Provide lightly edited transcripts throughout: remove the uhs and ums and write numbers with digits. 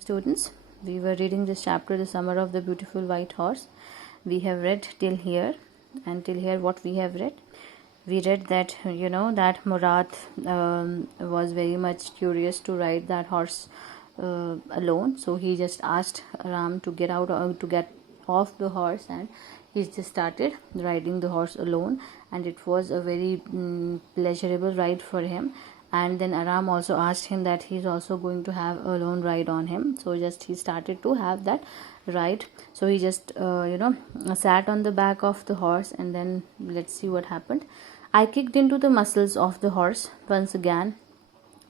Students, we were reading this chapter, The Summer of the Beautiful White Horse. We have read till here, and till here what we have read? We read that, that Murad was very much curious to ride that horse alone. So he just asked Ram to get out, to get off the horse, and he just started riding the horse alone, and it was a very pleasurable ride for him. And then Aram also asked him that he's also going to have a lone ride on him. So just he started to have that ride. So he just sat on the back of the horse, and then let's see what happened. I kicked into the muscles of the horse once again.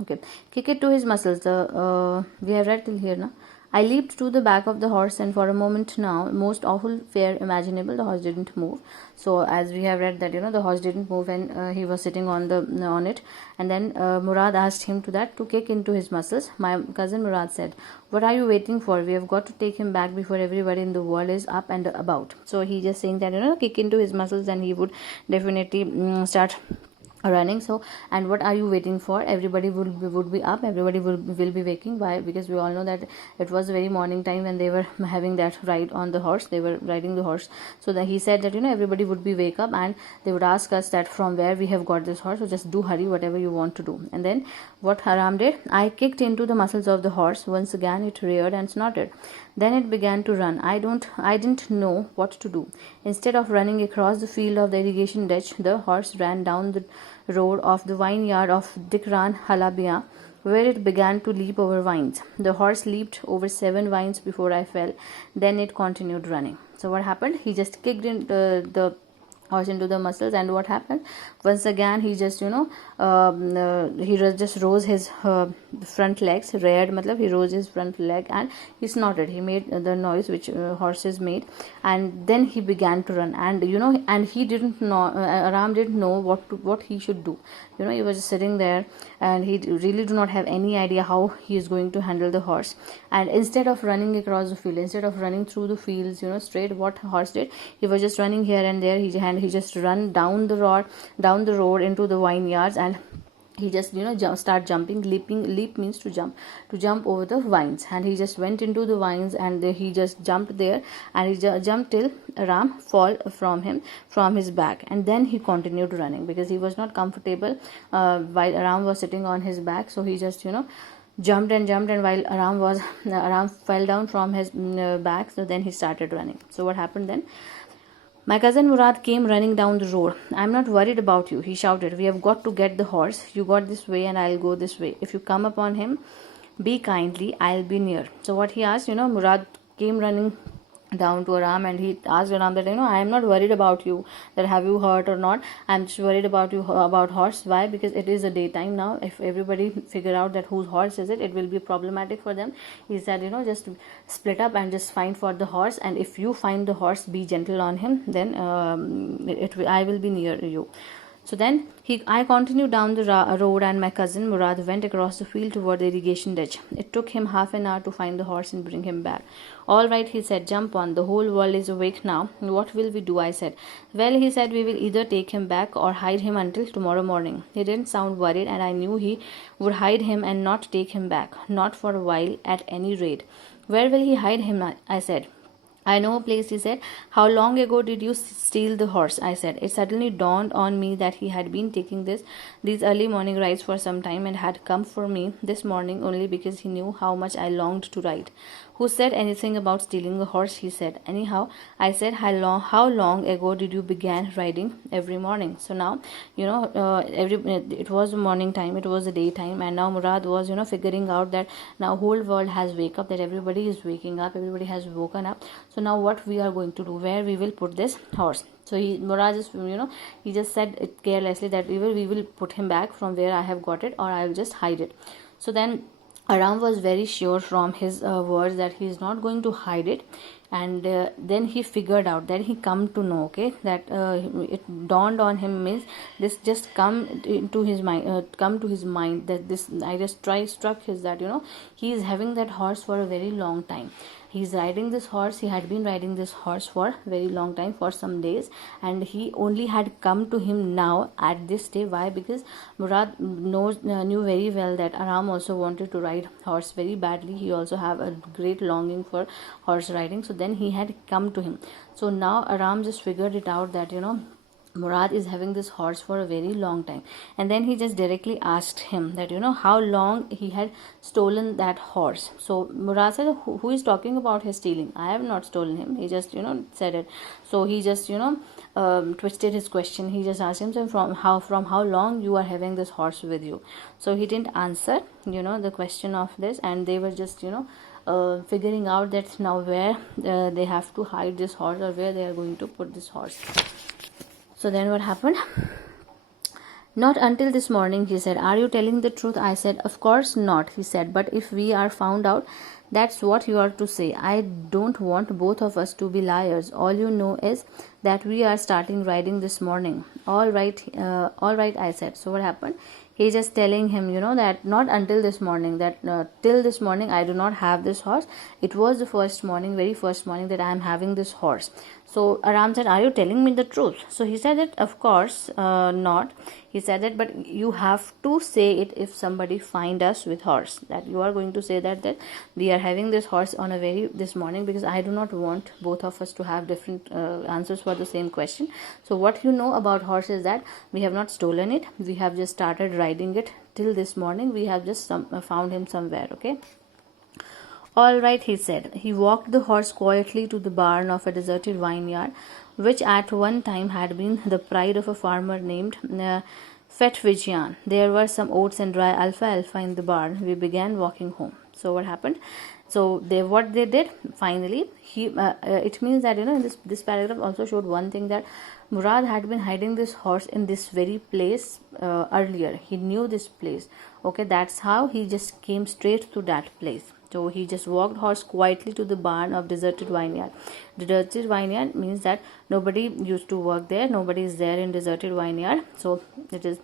Okay, kick it to his muscles. We have read till here now. I leaped to the back of the horse, and for a moment now, most awful fear imaginable, the horse didn't move. So as we have read that, the horse didn't move, and he was sitting on it. And then Murad asked him to kick into his muscles. My cousin Murad said, "What are you waiting for? We have got to take him back before everybody in the world is up and about." So he just saying that, kick into his muscles, and he would definitely start running. So, and what are you waiting for? Everybody would be up, everybody will be waking. Why? Because we all know that it was very morning time when they were having that ride on the horse, they were riding the horse. So that he said that everybody would be wake up, and they would ask us that from where we have got this horse. So just do hurry, whatever you want to do. And then what Haram did, I kicked into the muscles of the horse. Once again it reared and snorted. Then it began to run. I didn't know what to do. Instead of running across the field of the irrigation ditch, the horse ran down the road of the vineyard of Dikran Halabia, where it began to leap over vines. The horse leaped over 7 vines before I fell. Then it continued running. So what happened? He just kicked in the horse into the muscles, and what happened? Once again he just he just rose his front legs, reared matlab he rose his front leg, and he snorted. He made the noise which horses made, and then he began to run. And and he didn't know, Ram didn't know what he should do. He was just sitting there, and he really do not have any idea how he is going to handle the horse. And instead of running across the field, instead of running through the fields straight, what horse did, he was just running here and there. He just run down the road into the vineyards, and he just start jumping. Leap means to jump over the vines, and he just went into the vines, and he just jumped there, and he jumped till Ram fall from his back. And then he continued running because he was not comfortable while Ram was sitting on his back. So he just jumped, and while Ram fell down from his back. So then he started running. So what happened then? My cousin Murad came running down the road. "I'm not worried about you," he shouted. "We have got to get the horse. You go this way and I'll go this way. If you come upon him, be kindly, I'll be near." So what he asked, Murad came running down to Ram, and he asked Ram that I am not worried about you, that have you hurt or not. I'm just worried about you, about horse. Why? Because it is a daytime now. If everybody figure out that whose horse is it will be problematic for them. He said just split up and just find for the horse, and if you find the horse, be gentle on him, then I will be near you. So then I continued down the road, and my cousin Murad went across the field toward the irrigation ditch. It took him half an hour to find the horse and bring him back. "All right," he said, "jump on. The whole world is awake now. What will we do?" I said. "Well," he said, "we will either take him back or hide him until tomorrow morning." He didn't sound worried, and I knew he would hide him and not take him back. Not for a while, at any rate. "Where will he hide him?" I said. "I know a place," he said. "How long ago did you steal the horse?" I said. It suddenly dawned on me that he had been taking these early morning rides for some time, and had come for me this morning only because he knew how much I longed to ride. "Who said anything about stealing a horse?" he said. "Anyhow," I said, how long ago did you begin riding every morning?" So now, it was morning time, it was a daytime, and now Murad was, figuring out that now whole world has wake up, that everybody is waking up, everybody has woken up. So now what we are going to do, where we will put this horse? So Murad just, he just said it carelessly that we will put him back from where I have got it, or I will just hide it. So then Aram was very sure from his words that he is not going to hide it. And then he figured out that he come to know, okay, that it dawned on him, means this just come to his mind, that this I just struck his, that he is having that horse for a very long time. He's riding this horse, he had been riding this horse for very long time, for some days, and he only had come to him now at this day. Why? Because Murad knew very well that Aram also wanted to ride horse very badly. He also have a great longing for horse riding. So then he had come to him. So now Aram just figured it out that Murad is having this horse for a very long time. And then he just directly asked him that how long he had stolen that horse. So Murad said, who is talking about his stealing? I have not stolen him. He just said it. So he just twisted his question. He just asked him, so from how long you are having this horse with you? So he didn't answer the question of this, and they were just figuring out that now where they have to hide this horse, or where they are going to put this horse. So then what happened? Not until this morning, he said. Are you telling the truth? I said, of course not, he said. But if we are found out, that's what you are to say. I don't want both of us to be liars. All you know is that we are starting riding this morning. All right, I said. So what happened? He's just telling him, that not until this morning, that till this morning I do not have this horse. It was the very first morning that I am having this horse. So Aram said, are you telling me the truth? So he said that, of course not. He said that, but you have to say it if somebody find us with horse, that you are going to say that we are having this horse on this morning, because I do not want both of us to have different answers for the same question. So what you know about horse is that we have not stolen it. We have just started riding it till this morning. We have just found him somewhere, okay? All right, he said. He walked the horse quietly to the barn of a deserted vineyard, which at one time had been the pride of a farmer named Fetvigian. There were some oats and dry alfalfa in the barn. We began walking home. So what happened? So what they did finally, it means that in this paragraph also showed one thing, that Murad had been hiding this horse in this very place earlier. He knew this place. Okay, that's how he just came straight to that place. So he just walked horse quietly to the barn of deserted vineyard. Deserted vineyard means that nobody used to work there. Nobody is there in deserted vineyard. So it is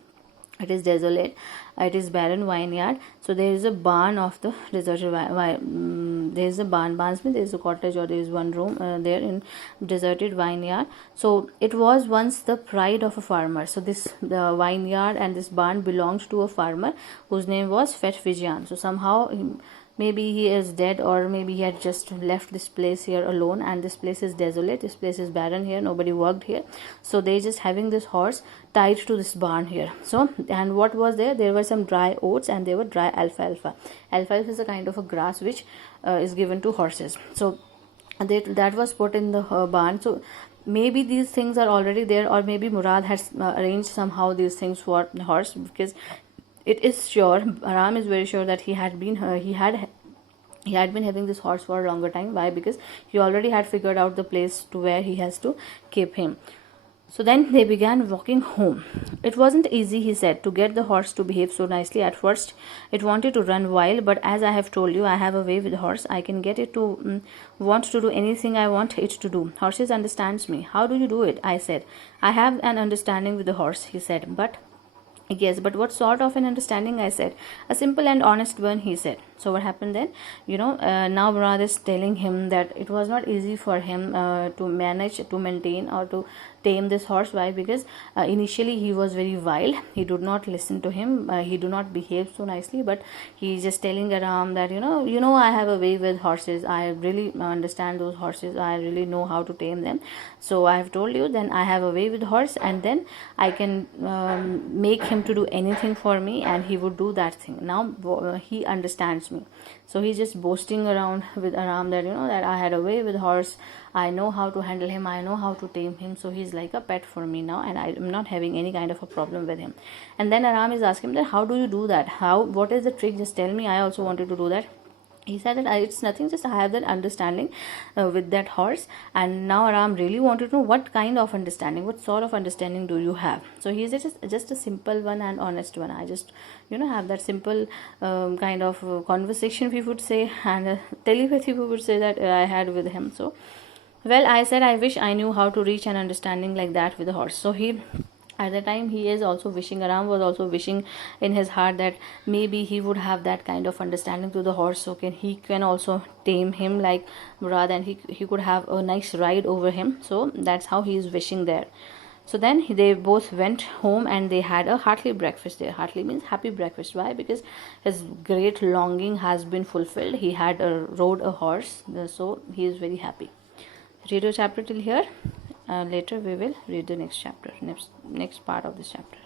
desolate. It is barren vineyard. So there is a barn of the deserted there is a barn means there is a cottage, or there is one room there in deserted vineyard. So it was once the pride of a farmer. So the vineyard and this barn belonged to a farmer whose name was Fetvigian. So somehow maybe he is dead, or maybe he had just left this place here alone, and this place is desolate, this place is barren here, nobody worked here. So they just having this horse tied to this barn here. So, and what was there were some dry oats, and there were dry alfalfa. Alfalfa is a kind of a grass which is given to horses. So that was put in the barn. So maybe these things are already there, or maybe Murad has arranged somehow these things for the horse, because it is sure, Aram is very sure that he had been having this horse for a longer time. Why? Because he already had figured out the place to where he has to keep him. So then they began walking home. It wasn't easy, he said, to get the horse to behave so nicely. At first it wanted to run wild, but as I have told you, I have a way with the horse. I can get it to want to do anything I want it to do. Horses understands me. How do you do it? I said. I have an understanding with the horse, he said. Yes, but what sort of an understanding? I said. A simple and honest one, he said. So what happened then? Now Murad is telling him that it was not easy for him to manage, to maintain, or to tame this horse. Why? Because initially he was very wild. He did not listen to him. He do not behave so nicely. But he is just telling Aram that I have a way with horses. I really understand those horses. I really know how to tame them. So I have told you. Then I have a way with horse, and then I can make him to do anything for me, and he would do that thing. Now he understands me. So he's just boasting around with Aram that that I had a way with horse. I know how to handle him. I know how to tame him. So he's like a pet for me now, and I am not having any kind of a problem with him. And then Aram is asking him that how do you do that? What is the trick? Just tell me. I also wanted to do that. He said that it's nothing, just I have that understanding with that horse, and now Ram really wanted to know what kind of understanding, what sort of understanding do you have. So he said just a simple one and honest one. I just have that simple kind of conversation, we would say, and telepathy, we would say, that I had with him. So well, I said I wish I knew how to reach an understanding like that with a horse. So he, at the time, he is also wishing, Ram was also wishing in his heart that maybe he would have that kind of understanding to the horse, so he can also tame him like Murad, and he could have a nice ride over him. So that's how he is wishing there. So then they both went home and they had a hearty breakfast there. Hearty means happy breakfast. Why? Because his great longing has been fulfilled. He had rode a horse, so he is very happy. Read your chapter till here. Later we will read the next chapter, next part of this chapter.